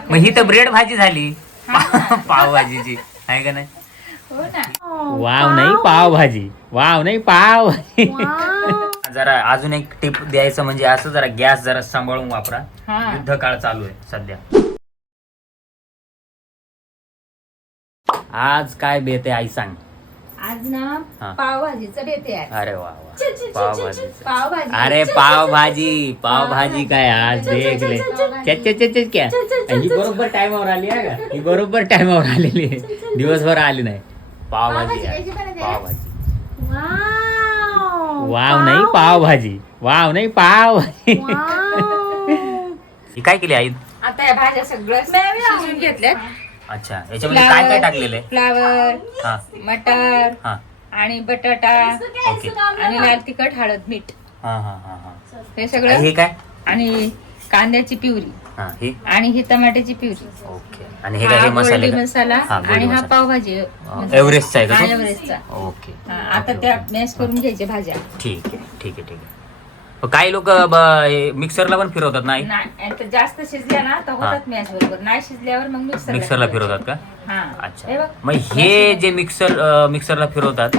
मग ही तर ब्रेड भाजी झाली पावभाजीची आहे का नाही. वाव नाही पावभाजी, वाव नाही पावभाजी. जरा अजून एक टिप द्यायचं म्हणजे असं जरा गॅस जरा सांभाळून वापरा. युद्ध काळ चालू आहे सध्या. आज काय बेत आहे आई सांग. आज ना पावभाजीचं बेत आहे. अरे वा वा पावभाजी. पावभाजी. अरे पावभाजी काय आज देख ले क्या ही बरोबर टाइमावर आली आहे का. ही बरोबर टाइमावर आलेली आहे, दिवसभर आली नाही. पावभाजी आहे. पावभाजी वाव नाही पावभाजी, वाव नाही पावभाजी. ही काय केली आई. आता या भाज्या सगळं शिजून घेतल्यात. अच्छा याच्यामध्ये काय काय टाकलेलं आहे. फ्लावर, हा मटर हा आणि बटाटा ओके आणि लाल तिखट, हळद, मीठ हा हा हा हा हे सगळं. हे काय. आणि कांद्याची प्युरी हा हे आणि ही टमाट्याची प्युरी. ओके आणि हे काय हे मसाले गोल्डी का? मसाला हा, गोल्डी आणि हा मसाला. पावभाजी एव्हरेस्टचा आहे का तो? एव्हरेस्टचा. ओके आता त्या मॅश करून घ्यायच्या भाज्या. ठीक आहे ठीक आहे ठीक आहे. काही लोक मिक्सरला पण फिरवतात नाही. नाही तर जास्त शिजल्या ना तर होतात मॅश बरोबर. नाही शिजल्यावर मग मिक्सरला फिरवतात का. हा अच्छा हे बघ. मग हे जे मिक्सरला फिरवतात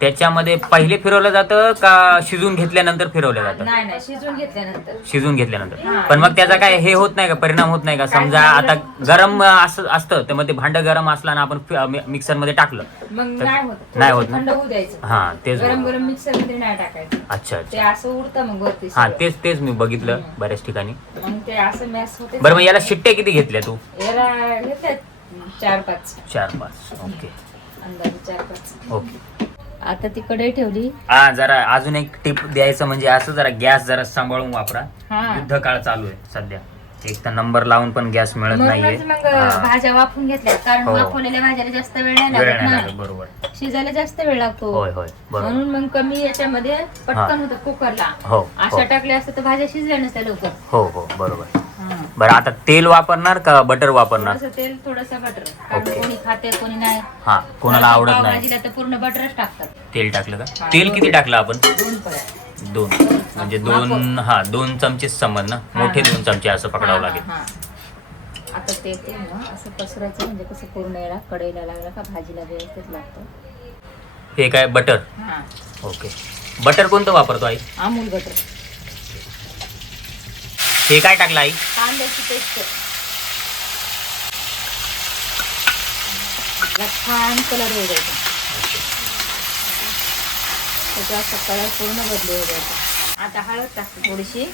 त्याच्यामध्ये पहिले फिरवलं जातं का शिजून घेतल्यानंतर फिरवलं जातं. नाही नाही शिजून घेतल्यानंतर. शिजून घेतल्यानंतर पण मग त्याचा काय हे होत नाही का, परिणाम होत नाही का. समजा आता गरम असतं तर मग ते भांड गरम असला ना आपण मिक्सर मध्ये टाकलं मग तर नाही होत. नाही होत ना? थंड होऊ द्यायचं. हा तेच गरम गरम मिक्सर मध्ये नाही टाकायचं. अच्छा ते अच्छा असं उडतं मग वरती हा सगळं. तेच मी बघितलं बऱ्याच ठिकाणी. मग ते असं मॅश होते. बरं मग याला शिट्ट्या किती घेतल्या तू. याला घेतात 4-5 4-5 ओके अंदाजे 4-5. ओके. आता ती कढई ठेवली. हा जरा अजून एक टिप द्यायचं म्हणजे असं जरा गॅस जरा सांभाळून वापरा. हा. युद्ध काळ चालू आहे सध्या. एक तर नंबर लावून पण गॅस मिळत नाहीये. म्हणूनच मग भाज्या वाफून घेतल्या कारण हो. वाफवलेल्या भाज्याला जास्त वेळ नाही वेळ लागत नाही ना. लागत बरोबर. शिजायला जास्त वेळ लागतो. होय होय बरोबर. म्हणून मग कमी याच्यामध्ये पटकन होतं कुकरला. हो अशा टाकल्या असतं तर भाज्या शिजल्या नसत्या लवकर. हो हो बरोबर. बरं आता तेल वापरणार का बटर वापरणार. थोडंसं तेल थोडंसं बटर. कारण ओके. कोणी खाते कोणी नाही. हा कोणाला आवडत नाही. भाजीला तर पूर्ण बटरच टाकतात. तेल टाकलं का. हा, तेल दोन. किती टाकलं आपण. 2 पळ्या. 2 म्हणजे 2 चमचेच समज ना. मोठे 2 चमचे असं पकडावं लागेल. हा. आता ते ना असं पसरायचं म्हणजे कसं पूर्ण याला कढईला लागलं का भाजीला व्यवस्थित लागतं. हे काय बटर. हा ओके. बटर कोणतं वापरतो आई. अमूल बटर. हे काय टाकलं आई. कांद्याची पेस्ट. छान कलर येऊ द्यायचा. त्याचा असा कलर पूर्ण बदलू द्यायचा. आता हळद टाकते थोडीशी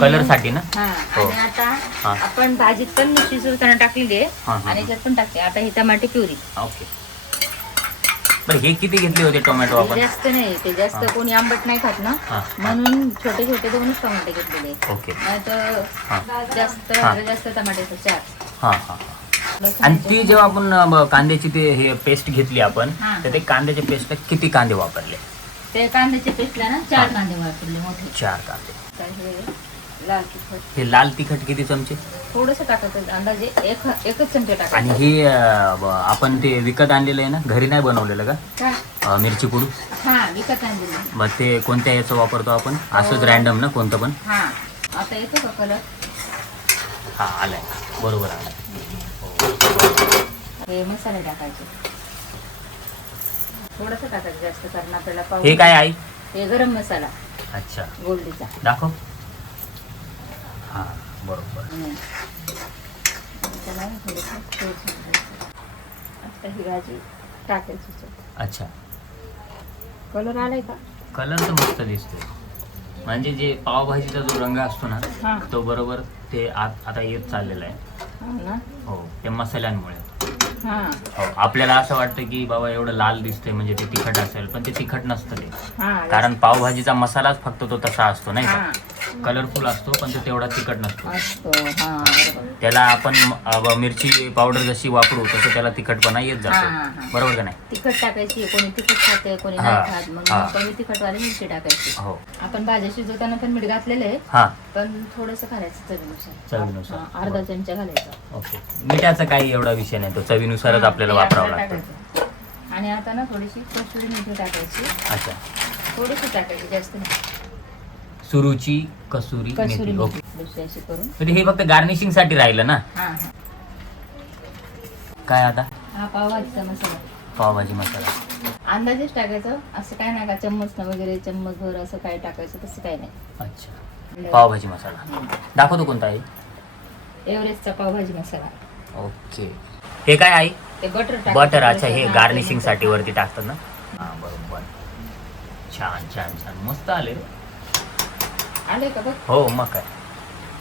कलर साठी ना. हा हो. आणि आता हा. आपण भाजीत पण शिजवताना टाकलेली आहे हा, हा, आणि याच्यात पण टाकते. आता ही टमाटे प्युरी. ओके. बरं हे किती घेतले होते टोमॅटो आपण. जास्त नाही ते जास्त कोणी आंबट नाही खात ना हा. म्हणून छोटे छोटे 2च टमाटे घेतलेले. ओके. नाही तर हा. जास्त हा. जास्त टमाटे 4. हा हा. आणि ती जेव्हा आपण कांद्याची ते हे पेस्ट घेतली आपण हा. तर ते कांद्याच्या पेस्टला किती कांदे वापरले. ते कांद्याच्या पेस्टला ना 4 कांदे वापरले मोठे. 4 कांदे. तर हे लाल तिखट हे लाल तिखट किती चमचे. थोडंसं टाकायचं अंदाजे एकच चमचे आणि टाकायचं. हे आपण ते विकत आणलेलं आहे ना, घरी नाही बनवलेलं का. काय? मिरची पुडू. हा विकत आणलेलं. मग ते कोणत्या याचं वापरतो आपण असंच रॅन्डम ना कोणतं पण. हा आता येतो का कलर. हा आलाय बरोबर आलाय. हे मसाले टाकायचे थोडंसं टाकायचं जास्त कारण आपल्याला पाव. हे काय आई. हे गरम मसाला अच्छा गोल्डीचा. दाखव. हा बरोबर. त्याला थोडंसं तेल टाकायचं. आता ही भाजी टाकायची. अच्छा कलर आलाय का. कलर तर मस्त दिसतोय. म्हणजे जे पावभाजीचा जो रंग असतो ना हा. तो बरोबर ते आता येत चाललेला आहे. हा ना. हो त्या मसाल्यांमुळे. हा हो आपल्याला असं वाटतं की बाबा एवढं लाल दिसतंय म्हणजे ते तिखट असेल पण ते तिखट नसतं ते. हा कारण पावभाजीचा मसालाच फक्त तो तसा असतो नाही हा का. कलरफुल असतो पण तो तेवढा तिखट नसतो. असतो. हा बरोबर. त्याला आपण मिरची पावडर जशी वापरू तसं त्याला तिखटपणा येत हा, हा, जातो. हा. बरोबर का नाही. तिखट टाकायची कोणी तिखट खाते कोणी हा, नाही खात मग हा. कमी तिखटवाली मिरची टाकायची. हो आपण भाज्या शिजवताना पण मीठ घातलेलं आहे हा पण थोडंसं घालायचं चवीनुसार. चवीनुसार. हा, अर्धा चमचा घालायचा. ओके. मिठाचा काही एवढा विषय नाही तो चवीनुसारच आपल्याला वापरावं लागतं. टाकायचं. आणि आता ना थोडीशी कसुरी मेथी टाकायची. अच्छा थोडीशी टाकायची जास्त नाही. सुरुची कसुरी कसुरी मेथी. मेथी ओके दुसरी अशी करून. म्हणजे हे फक्त गार्निशिंग साठी राहिलं ना. हा हा काय आता? हा पावभाजीचा मसाला. पावभाजी मसाला अंदाजेच टाकायचं, असं काय नाही का चम्मच न वगैरे चम्मचभर असं काय टाकायचं तसं काय नाही. अच्छा, पावभाजी मसाला दाखवतो कोणता आहे? एव्हरेस्टचा पावभाजी मसाला. ओके. हे काय आहे? ते बटर बटर. अच्छा, हे गार्निशिंग साठी वरती टाकतात ना. हा बरोबर. छान छान छान, मस्त आले रे. आले का बघ. हो मग काय.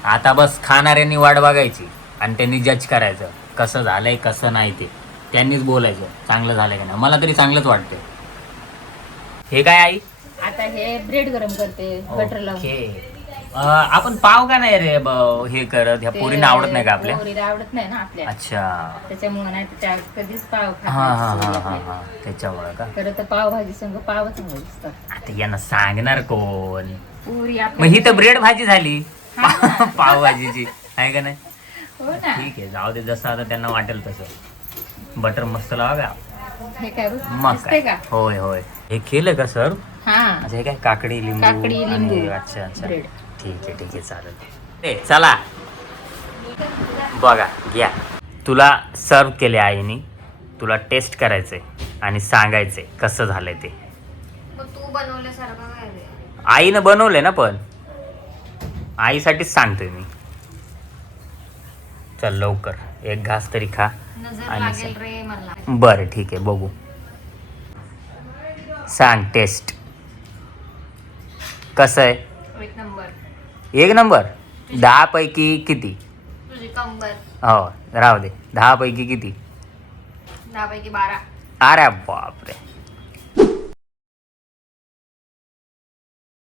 आता बस खाणाऱ्यांनी वाट बघायची आणि त्यांनी जज करायचं कसं झालंय कसं नाही ते. त्यांनीच बोलायचं चांगलं झालंय का नाही. मला तरी चांगलंच वाटतंय. हे काय आई? आता हे ब्रेड गरम करते बटर लावून. ओके. आपण पाव का नाही रे हे करत? ह्या पोरींना आवडत नाही का आपल्या? पोरीला आवडत नाही ना आपल्या. अच्छा, त्याच्यामुळे नाही त्या कधीच पाव हा हा हा हा हा त्याच्यामुळे का? खरं तर पावभाजी संग पावच चांगलं दिसतात. आता यांना सांगणार कोण? पुरी मग ही तर ब्रेड भाजी झाली हा ना. पावभाजीची, आहे का नाही? हो ना. ठीक आहे, जाऊ दे जसं आता त्यांना वाटेल तसं. बटर मस्त लावा. हे काय बघ, मग दिसतंय काय? का? होय होय. हे केलं का सर? हा अच्छा, हे काय काकडी लिंबू काकडी, लिंबू, आणि- अच्छा अच्छा, ब्रेड. ठीक आहे ठीक आहे, चालेल. ए चला बघा घ्या. तुला सर्व केले आईनी, तुला टेस्ट करायचंय आणि सांगायचंय कसं झालंय ते. मग तू बनवल्यासारखं काय रे? आईनं बनवलंय ना, पण आईसाठीच सांगतोय मी. चल लवकर एक घास तरी खा. नजर आणि लागेल रे मला. बरं ठीक आहे, बघू. सांग टेस्ट कसं आहे? एक नंबर. 1 नंबर. 10 पैकी किती? तुझी कंबर. हो राहू दे. 10 पैकी किती? 10 पैकी 12. अरे बापरे.